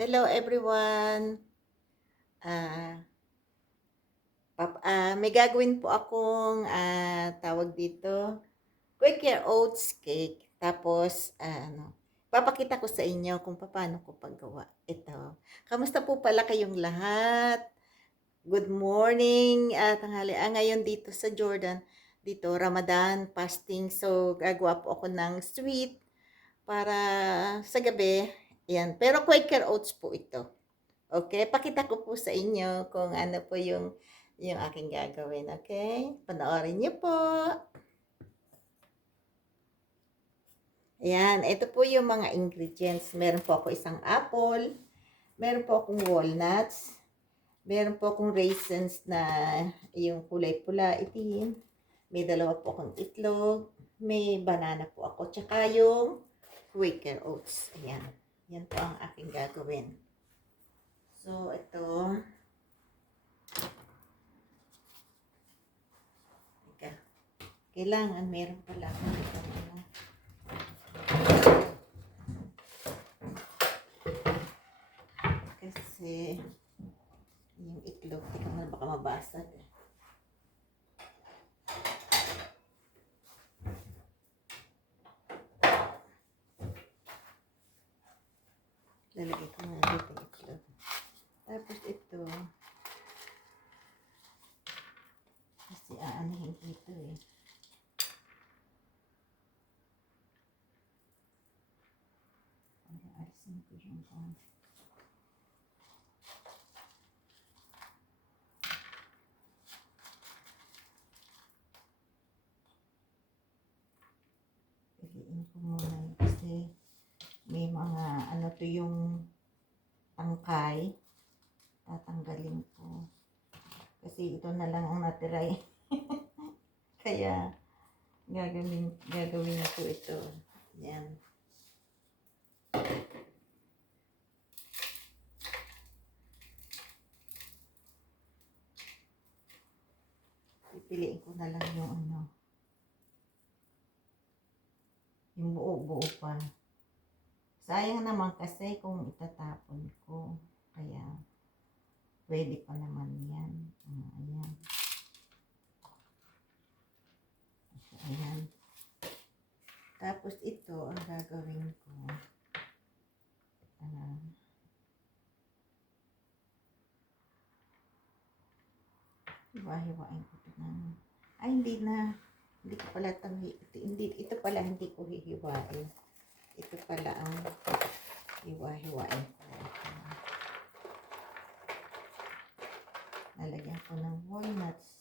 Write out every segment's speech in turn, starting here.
Hello everyone. Ah, may gagawin po akong tawag dito, Quaker Oats cake. Tapos papakita ko sa inyo kung paano ko paggawa ito. Kamusta po pala kayong lahat? Good morning, tanghali. Ngayon dito sa Jordan, dito Ramadan fasting. So gagawa po ako ng sweet para sa gabi. Yan. Pero Quaker Oats po ito. Okay, pakita ko po sa inyo kung ano po yung aking gagawin, okay? Panoorin niyo po. Ayan, ito po yung mga ingredients. Meron po ako isang apple, meron po akong walnuts, meron po akong raisins na yung kulay pula, itim, may dalawa po akong itlog, may banana po ako, tsaka yung Quaker Oats. Ayan, yan po ang aking gagawin. So, ito, kailangan meron pala akong itong kasi yung itlog, di ka man baka mabasag. Lalagay ko nga dito yung itlog. Tapos ito, kasi aanihin ito eh. Alisin ko yung piliin ko muna kasi may mga ano to yung tangkay. Tatanggalin ko. Kasi ito na lang ang natira eh. Kaya gagawin ko ito. Yan. Pipiliin ko na lang yung ano. Yung buo-buo pa. Sayang naman kasi kung itatapon ko. Kaya, pwede pa naman yan. Ayan. So, ayan. Tapos ito, ang gagawin ko. Hiwa-hiwain ko ito na. Ay, hindi na. Hindi ko pala ito pala hindi ko hihiwain. Ito pala ang hiwa-hiwain ko. Lalagyan ko ng walnuts.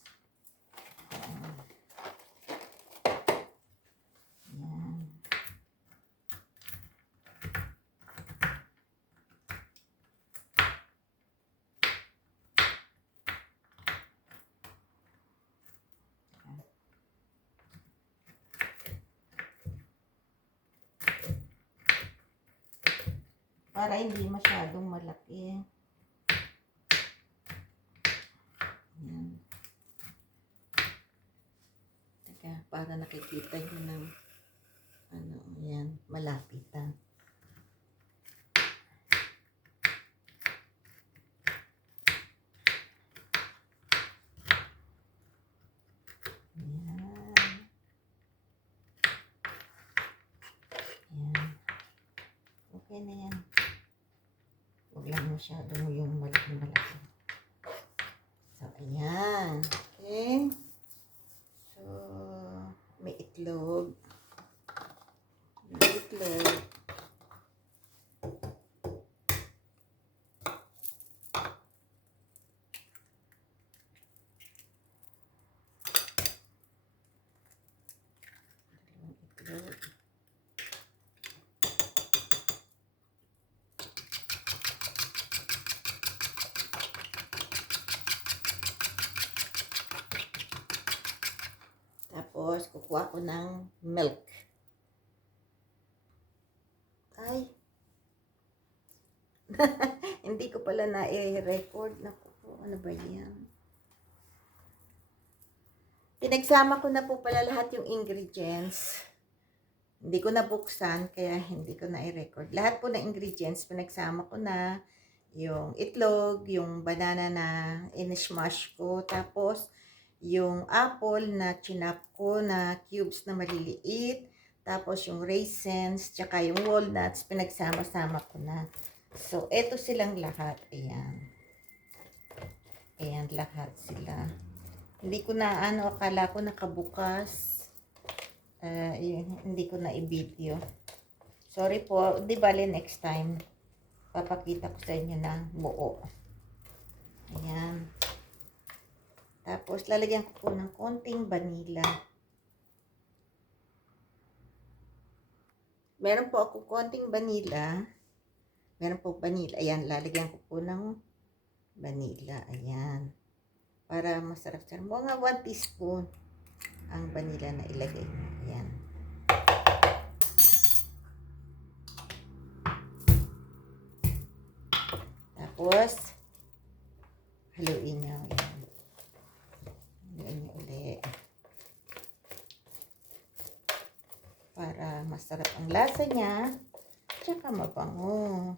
Ayan. Para hindi masyadong malaki. Ayan. Teka, para nakikita nyo ng ano, ayan, malapitan. Ayan. Ayan. Okay na yan. Huwag lang masyadong yung malaki-malaki. So, ayan. Okay. So, may itlog. May itlog. Tapos, kukuha ko ng milk. Ay. Hindi ko pala na-record. Naku po, ano ba yan? Pinagsama ko na po pala lahat yung ingredients. Hindi ko nabuksan kaya hindi ko na i-record. Lahat po ng ingredients pinagsama ko na, yung itlog, yung banana na in-smash ko, tapos yung apple na chinap ko na cubes na maliliit, tapos yung raisins, tsaka yung walnuts, pinagsama-sama ko na. So, eto silang lahat. Ayan. Ayan, lahat sila. Hindi ko na, akala ko nakabukas. Hindi ko na i-video. Sorry po, di bali next time. Papakita ko sa inyo ng buo. Ayan. Tapos, lalagyan ko po ng konting vanilla. Meron po ako konting vanilla. Meron po vanilla. Ayan, lalagyan ko po ng vanilla. Ayan. Para masarap-sarap. Mga 1 teaspoon ang vanilla na ilagay mo. Ayan. Tapos, haluin nyo. Ayan. Haluin nyo ulit. Para masarap ang lasa niya. Tsaka mabango.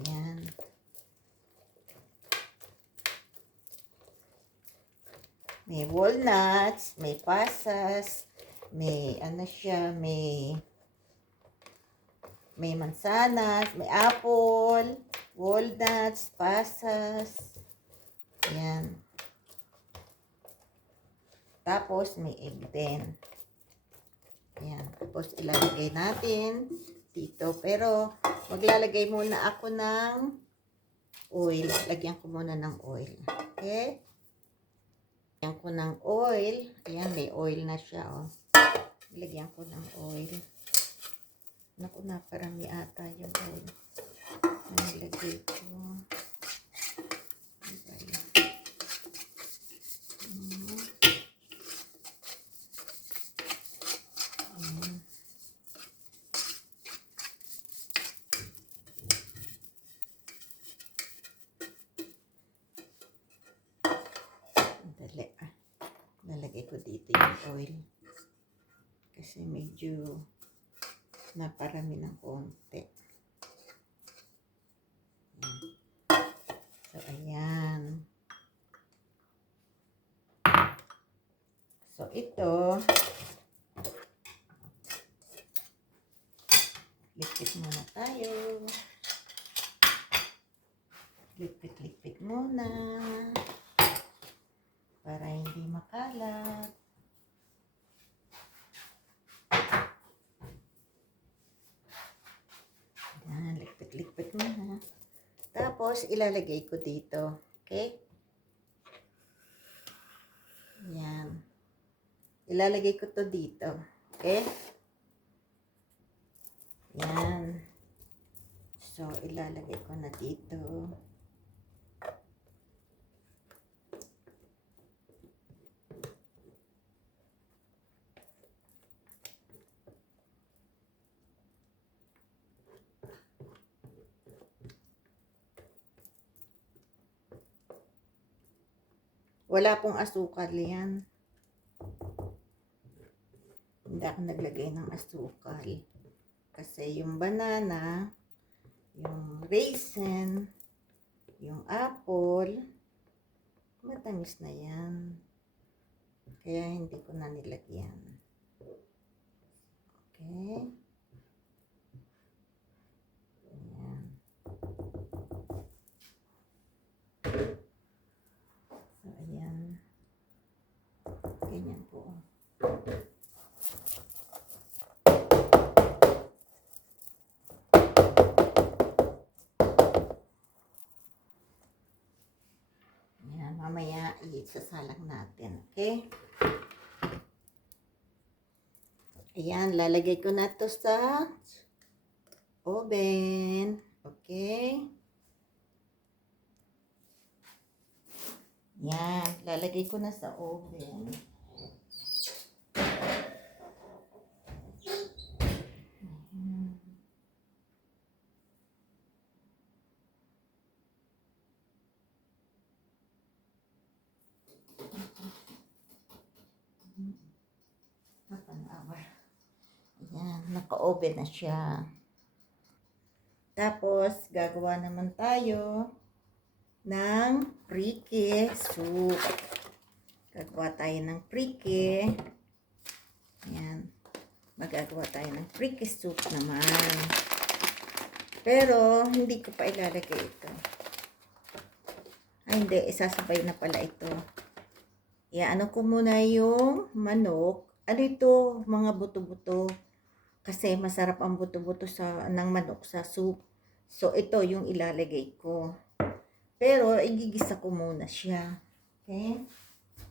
Ayan. May walnuts, may pasas, may may mansanas, may apple, walnuts, pasas. Ayan. Tapos may egg din. Ayan. Tapos ilalagay natin dito. Pero maglalagay muna ako ng oil. Lagyan ko muna ng oil. Okay? Lagyan ko ng oil. Ayan, may oil na siya, oh. Lagyan ko ng oil. Naku, naparami ata yung oil. Nilagay ko. Lalagay ko dito yung oil. Kasi medyo naparami ng konti. So, ayan. So, ito. Lipit muna tayo. Lipit-lipit muna. Para hindi makalat. Ayan, lipit-lipit muna. Tapos, ilalagay ko dito. Okay? Ayan. Ilalagay ko to dito. Okay? Ayan. So, ilalagay ko na dito. Wala pong asukal yan. Hindi ako naglagay ng asukal. Kasi yung banana, yung raisin, yung apple, matamis na yan. Kaya hindi ko na nilagyan. Okay. Ayan. So, ayan. Ganyan po. Ayan, mamaya isasalang natin. Okay? Ayan, lalagay ko na to sa oven. Okay? Yan, lalagay ko na sa oven. Half an hour. Yan, naka-oven na siya. Tapos, gagawa naman tayo ng prike soup. Gagawa tayo ng prike. Yan. Magagawa tayo ng prike soup naman. Pero, hindi ko pa ilalagay ito. Ay, hindi. Isasabay na pala ito. Ano ko muna yung manok. Ano ito? Mga buto-buto. Kasi masarap ang buto-buto ng manok sa soup. So, ito yung ilalagay ko. Pero, igigisa ko muna siya. Okay?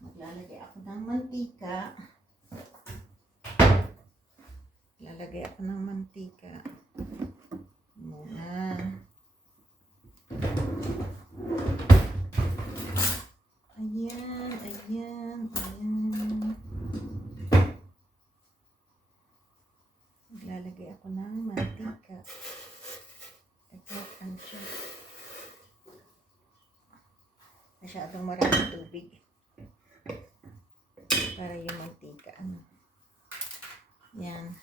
Maglalagay ako ng mantika. Lalagay ako ng mantika. Muna. Ayan, ayan, ayan. Maglalagay ako ng mantika. Ano siya? Masyadong maraming tubig. Para yung mantika. Yan.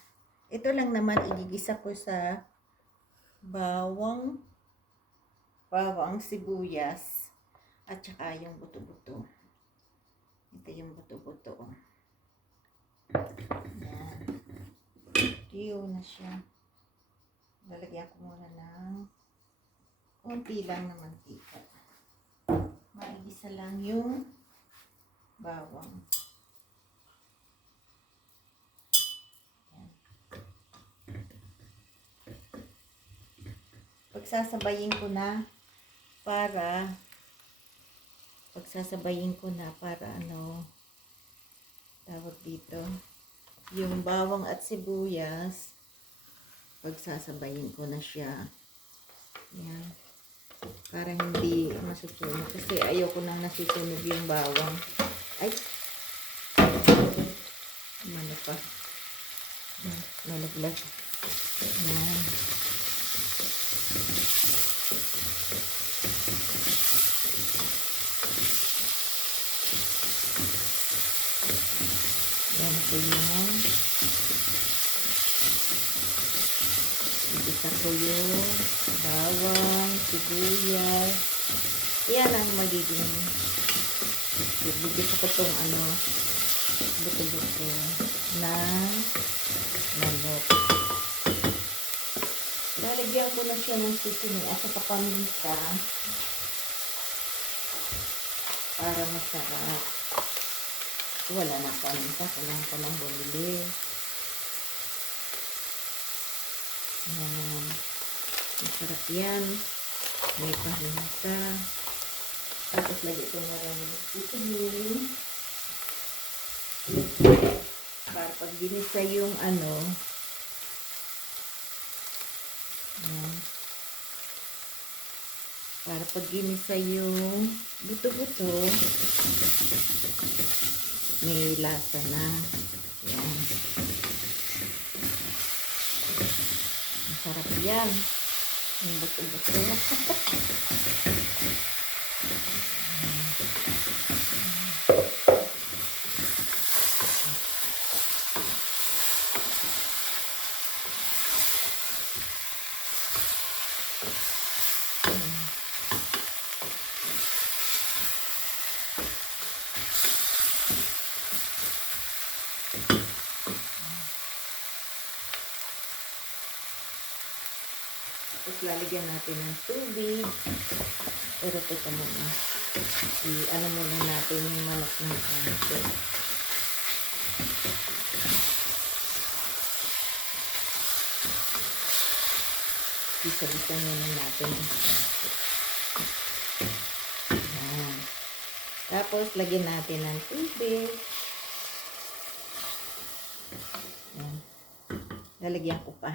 Ito lang naman igigisa ko sa bawang, sibuyas, at saka yung buto-buto. Ito yung buto-buto. Yan. Kiyo na siya. Lalagyan ko muna ng konti lang na mantika. Maigisa lang yung bawang. Yan. Pagsasabayin ko na para tawag dito, yung bawang at sibuyas, pagsasabayin ko na siya. Yan. Para hindi masusunog. Kasi ayoko nang nasusunog yung bawang. Ay! Ano pa? Nalaglag. Yan. Yan po yun. Igisa ko yung bawang, sibuyas. Yan ang magiging igisa ko itong buto-buto na manok. Lalagyan ko na siya ng seasoning at saka paminta para masarap. Wala na paminta, kailangan pa lang bumili. Masarap yan. May paminta. Tapos lagi ko na rin seasoning. Para pag ginisa yung para pag ginisa yung buto-buto, may lasa na. Yan. Masarap yan. Yung buto-buto. Tapos lalagyan natin ng tubig. Pero teka muna. Muna natin yung manok ng konti. Bisa-bisa muna natin yung konti. Ayan. Tapos lagyan natin ng tubig. Ayan. Lalagyan ko pa.